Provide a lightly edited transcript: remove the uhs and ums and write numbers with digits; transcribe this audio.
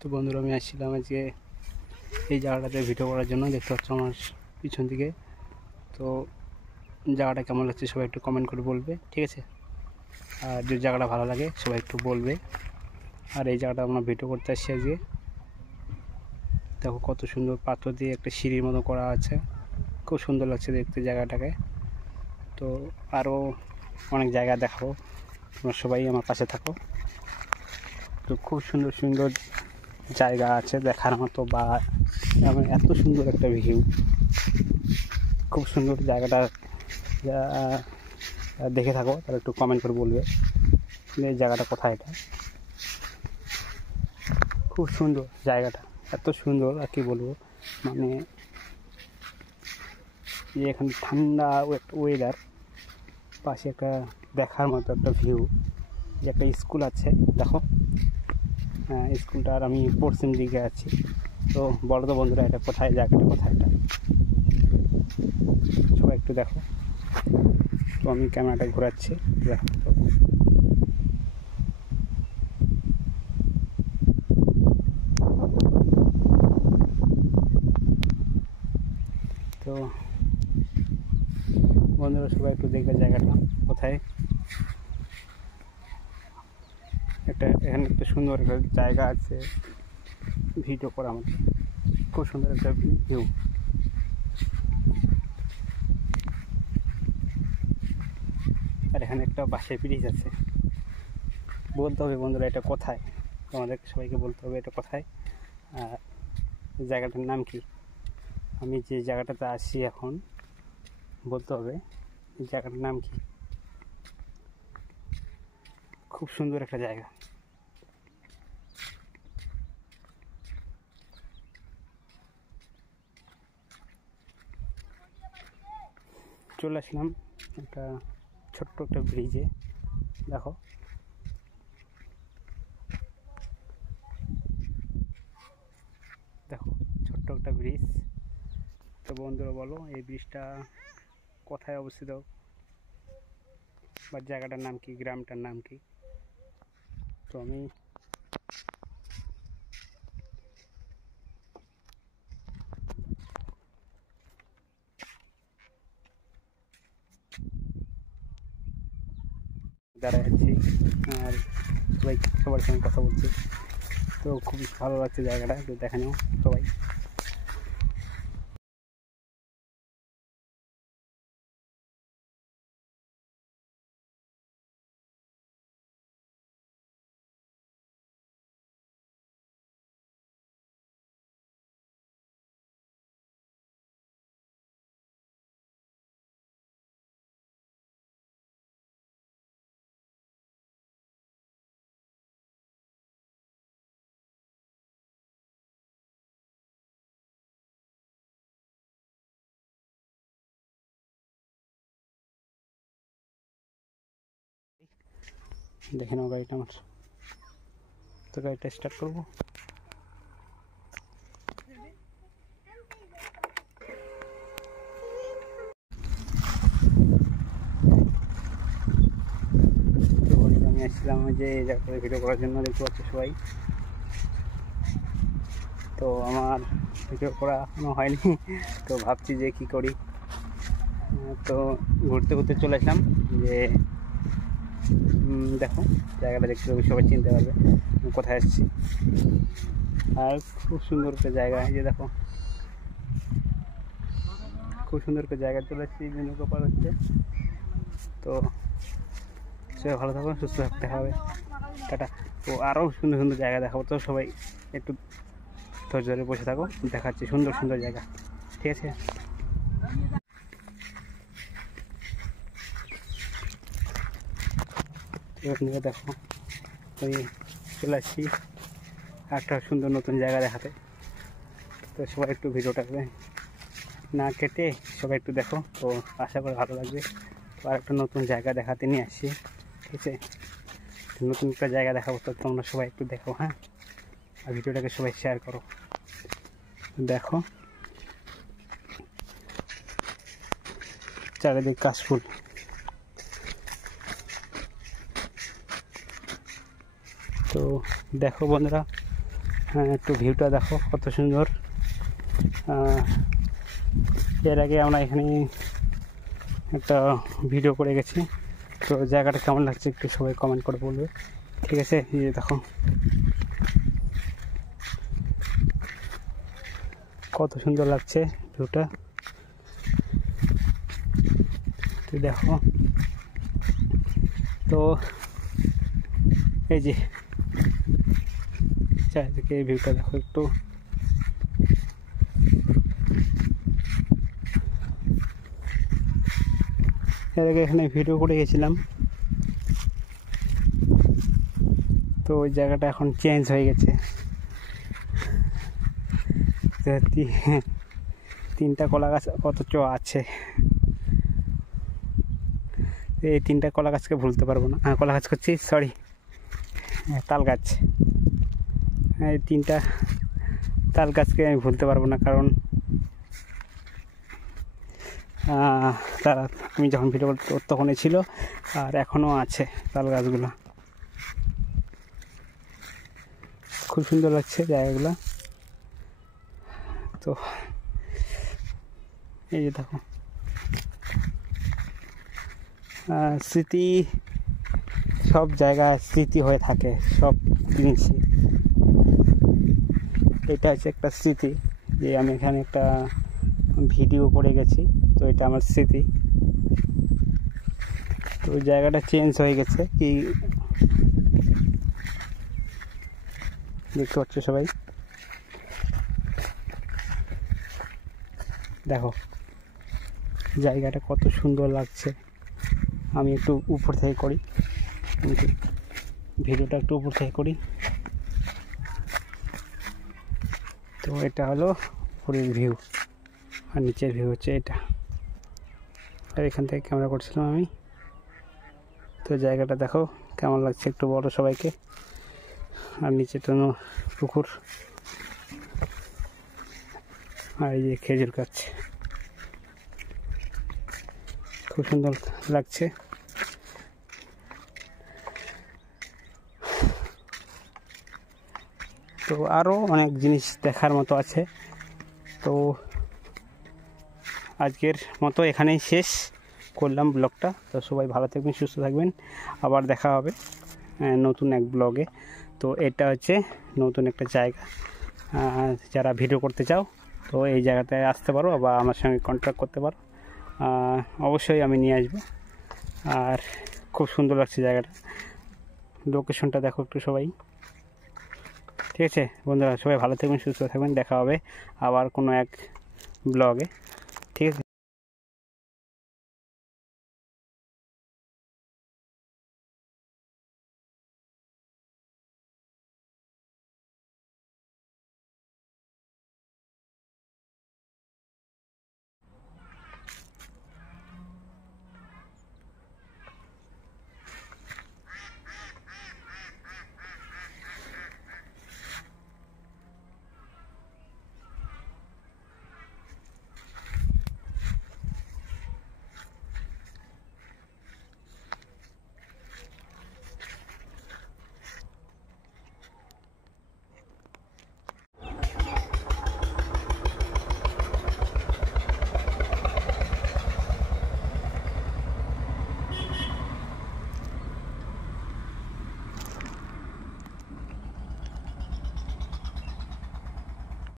তো বন্ধুরা, আমি আসছিলাম আজকে এই জায়গাটাতে ভিডিও করার জন্য। দেখতে পাচ্ছ আমার পিছন দিকে। তো জায়গাটা কেমন লাগছে সবাই একটু কমেন্ট করে বলবে, ঠিক আছে? আর যদি জায়গাটা ভালো লাগে সবাই একটু বলবে। আর এই জায়গাটা আমরা ভিডিও করতে আসছি আজকে। দেখো কত সুন্দর পাথর দিয়ে একটা সিঁড়ির মতো করা আছে, খুব সুন্দর লাগছে দেখতে জায়গাটাকে। তো আরও অনেক জায়গা দেখাবো, তোমরা সবাই আমার পাশে থাকো। তো খুব সুন্দর সুন্দর জায়গা আছে দেখার মতো, বা এত সুন্দর একটা ভিউ, খুব সুন্দর জায়গাটা। দেখে থাকো তাহলে একটু কমেন্ট করে বলবে এই জায়গাটা কোথায়। এটা খুব সুন্দর জায়গাটা, এত সুন্দর আর কি বলবো। মানে এখানে ঠান্ডা ওয়েদার, পাশে একটা দেখার মতো একটা ভিউ। যে একটা স্কুল আছে দেখো, স্কুলটার আমি পশ্চিম দিকে আছি। তো বলো তো বন্ধুরা, এটা কোথায়, জায়গাটা কোথায় এটা সবাই একটু দেখো। তো আমি ক্যামেরাটা ঘোরাচ্ছি, দেখো। তো বন্ধুরা সবাই একটু দেখবে জায়গাটা কোথায়। এখানে একটা সুন্দর একটা জায়গা আছে ভিডিও করার মতো, খুব সুন্দর একটা ভিউ। আর এখানে একটা বাঁশের ব্রিজ আছে। বলতে হবে বন্ধুরা এটা কোথায়, তোমাদের সবাইকে বলতে হবে এটা কোথায়, আর জায়গাটার নাম কি। আমি যে জায়গাটাতে আসছি এখন, বলতে হবে এই জায়গাটার নাম কি। খুব সুন্দর একটা জায়গা। চলে আসলাম একটা ছোট্ট একটা ব্রিজে, দেখো। দেখো ছোট্ট একটা ব্রিজ। তো বন্ধুরা বলো এই ব্রিজটা কোথায় অবস্থিত, বা জায়গাটার নাম কি, গ্রামটার নাম কি। তো আমি দাঁড়ায় আছি আর সবার সঙ্গে কথা বলছি। তো খুবই ভালো লাগছে জায়গাটা, তো দেখে নাও সবাই। দেখে নাও গাড়িটা আমার। তো গাড়িটা স্টার্ট করবো। তো আমি আসছিলাম যে এই জায়গাটা ভিডিও করার জন্য, দেখতে পাচ্ছ সবাই। তো আমার ভিডিও করা এখনো হয়নি, তো ভাবছি যে কি করি। তো ঘুরতে ঘুরতে চলে আসলাম যে দেখো জায়গাটা দেখতে পাবে, সবাই চিনতে পারবে কোথায় আসছি। আর খুব সুন্দর একটা জায়গা, এই যে দেখো খুব সুন্দর একটা জায়গায় চলে এসেছি, নৌকা পার হচ্ছে। তো সবাই ভালো থাকো, সুস্থ থাকতে হবে, টাটা। তো আরও সুন্দর সুন্দর জায়গা দেখাবো, তো সবাই একটু ধৈর্য ধরে বসে থাকো, দেখাচ্ছি সুন্দর সুন্দর জায়গা, ঠিক আছে? দেখো ওই চলে আসছি একটা সুন্দর নতুন জায়গা দেখাতে। তো সবাই একটু ভিডিওটাকে না কেটে সবাই একটু দেখো, তো আশা করি ভালো লাগবে। তো আর একটা নতুন জায়গা দেখাতে নিয়ে আসছি, ঠিক আছে? নতুন একটা জায়গা দেখাবো, তো তোমরা সবাই একটু দেখো, হ্যাঁ? আর ভিডিওটাকে সবাই শেয়ার করো। দেখো চারিদিক কাশফুল। তো দেখো বন্ধুরা, হ্যাঁ, একটু ভিউটা দেখো কত সুন্দর। এর আগে আমরা এখানে একটা ভিডিও করে গেছি, তো জায়গাটা কেমন লাগছে একটু সবাই কমেন্ট করে বলবে, ঠিক আছে? এই যে দেখো কত সুন্দর লাগছে ভিউটা, তো দেখো। তো এই যে চারিদিকে এই ভিউটা দেখো একটু। এর আগে এখানে ভিডিও করে গেছিলাম, তো ওই জায়গাটা এখন চেঞ্জ হয়ে গেছে। 3টা কলা গাছ অথচ আছে, এই 3টা কলা গাছকে ভুলতে পারবো না। কলা গাছ করছি, সরি, তাল গাছ। এই 3টা তাল গাছকে আমি ভুলতে পারবো না, কারণ তারা আমি যখন ভিডিও করতে তখনই ছিল, আর এখনও আছে তাল গাছগুলো। খুব সুন্দর লাগছে জায়গাগুলো। তো এই যে দেখো স্মৃতি, সব জায়গায় স্মৃতি হয়ে থাকে, সব জিনিসই। এটা হচ্ছে একটা স্মৃতি যে আমি এখানে একটা ভিডিও করে গেছি, তো এটা আমার স্মৃতি। তো ওই জায়গাটা চেঞ্জ হয়ে গেছে, কি দেখতে পাচ্ছ সবাই, দেখো জায়গাটা কত সুন্দর লাগছে। আমি একটু উপর থেকে করি, ভিডিওটা একটু উপর থেকে করি। তো এটা হলো উপরের ভিউ, আর নিচের ভিউ হচ্ছে এটা, আর এখান থেকে ক্যামেরা করছিলাম আমি। তো জায়গাটা দেখো কেমন লাগছে একটু বলো সবাইকে। আর নিচেটা পুকুর, আর এই যে খেজুর গাছ, খুব সুন্দর লাগছে। তো আরও অনেক জিনিস দেখার মতো আছে। তো আজকের মতো এখানেই শেষ করলাম ব্লগটা। তো সবাই ভালো থাকবেন, সুস্থ থাকবেন, আবার দেখা হবে নতুন এক ব্লগে। তো এটা হচ্ছে নতুন একটা জায়গা, যারা ভিডিও করতে চাও তো এই জায়গাতে আসতে পারো বা আমার সঙ্গে কন্ট্যাক্ট করতে পারো, অবশ্যই আমি নিয়ে আসবো। আর খুব সুন্দর লাগছে জায়গাটা, লোকেশনটা দেখো একটু সবাই, ঠিক আছে? বন্ধুরা সবাই ভালো থাকবেন, সুস্থ থাকবেন, দেখা হবে আবার কোনো এক ব্লগে, ঠিক আছে?